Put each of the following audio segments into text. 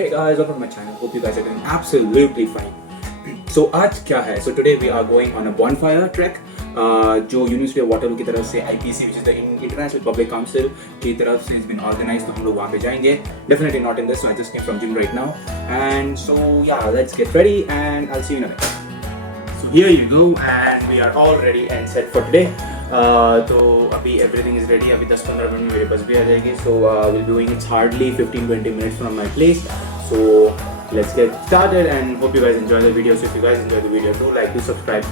Hey guys, welcome to my channel. Hope you guys are doing absolutely fine. So आज क्या है? So today we are going on a bonfire trek. जो university of Waterloo की तरफ से IPC which is the International Public Council की तरफ से has been organized. तो हम लोग वहाँ पे जाएंगे. Definitely not in this. So I just came from gym right now. And so yeah, let's get ready and I'll see you in a minute. So here you go and we are all ready and set for today. तो अभी everything is ready. अभी 10-15 minute में मेरे बस भी आ जाएगी. So we'll be going. It's hardly 15-20 minutes from my place. So let's get started and hope you guys enjoy the video. So if you guys enjoy the video, do like, do subscribe.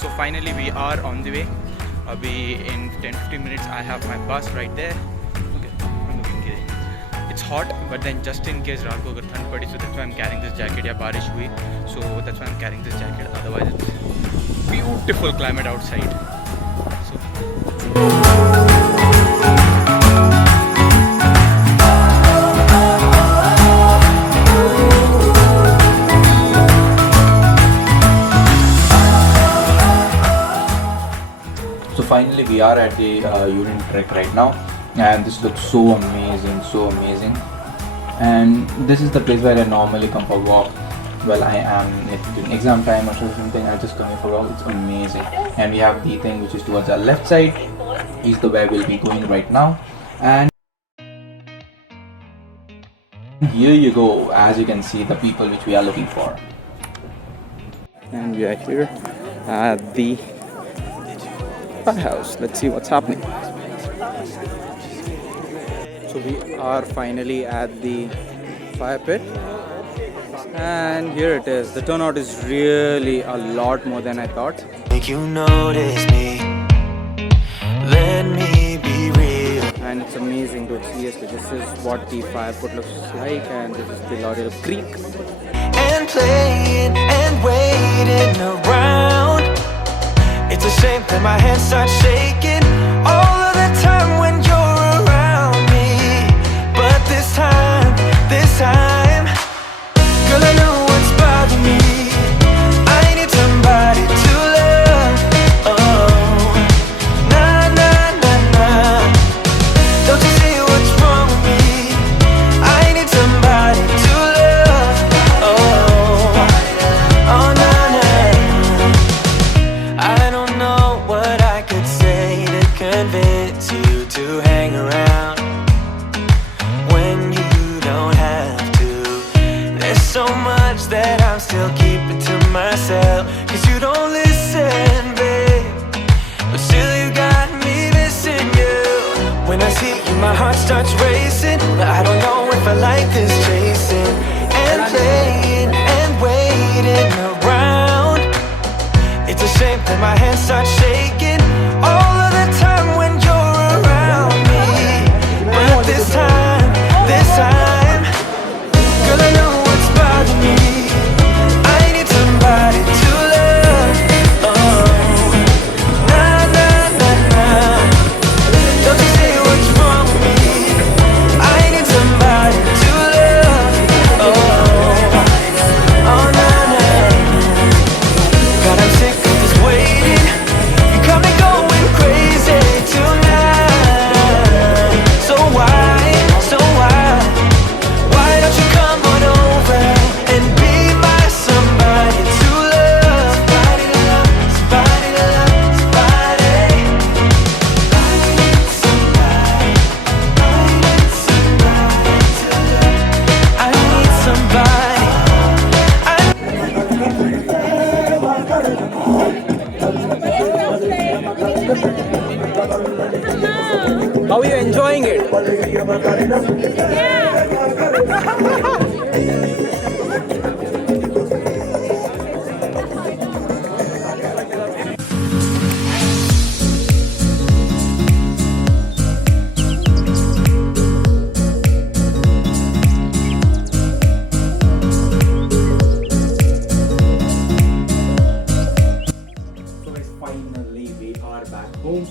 So finally we are on the way. Abhi in 10-15 minutes I have my bus right there. Okay, I'm moving here. It's hot, but then just in case रात को अगर ठंड पड़ी, so that's why I'm carrying this jacket. या बारिश हुई, so that's why I'm carrying this jacket. Otherwise it's beautiful climate outside. So finally we are at the urine trek right now and this looks so amazing, and this is the place where I normally come for walk. Well, I am during exam time or something, I just come here for walk. It's amazing. And we have the thing which is towards our left side is the where we'll be going right now, and here you go. As you can see, the people which we are looking for, and we are here at the firehouse. Let's see what's happening. So we are finally at the fire pit and here it is. The turnout is really a lot more than I thought. Make you notice me, let me be real. And it's amazing, dude. Seriously, this is what the fire pit looks like, and this is the Laurel Creek. And playing and waiting around. It's a shame that my hands start shaking all of the time when you're around me. But this time, girl, I know what's bothering me. I need somebody to love. Oh, nah, nah, nah, nah. Don't you see what's wrong with me? I need somebody to love. Oh, oh, nah, nah. I don't know what I could say to convince you to hang around when you don't have to. There's so much that I'm still keeping to myself, 'cause you don't listen, babe. But still you got me missing you. When I see you, my heart starts racing. I don't know if I like this chasing and playing and waiting around. It's a shame that my hands start shaking all of the time when you're around me. But this time, girl, I know what's bothering me. I need somebody to love. Oh, nah, nah, nah, nah. Don't you see what's wrong with me? I need somebody to love. Oh, oh, nah, nah. God, I'm sick of this waiting. You got me going crazy tonight. So why don't you come on over and be my somebody to love? Somebody to love, somebody to love, somebody. I need somebody to love. I need somebody. How are you enjoying it? back home.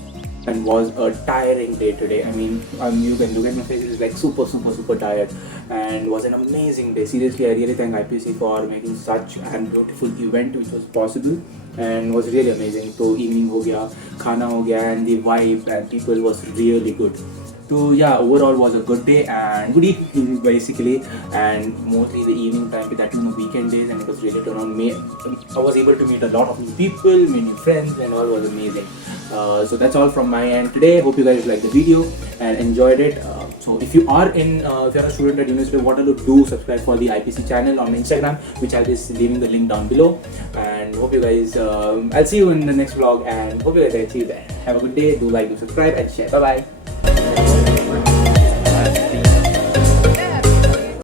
And was a tiring day today. I mean, you can look at my face, it's like super tired, and was an amazing day. Seriously, I really thank IPC for making such a beautiful event which was possible and was really amazing. So evening ho gaya, khana ho gaya, and the vibe and people was really good. So yeah, overall was a good day and good evening basically, and mostly the evening time with that weekend days, and it was really around me. I was able to meet a lot of new people, meet new friends, and all was amazing. So that's all from my end today. Hope you guys liked the video and enjoyed it. So if you are if you're a student at University of Waterloo, do subscribe for the IPC channel on Instagram, which I'll be leaving the link down below. And hope you guys, I'll see you in the next vlog, and hope you guys achieve that. Have a good day. Do like, do subscribe, and share. Bye bye.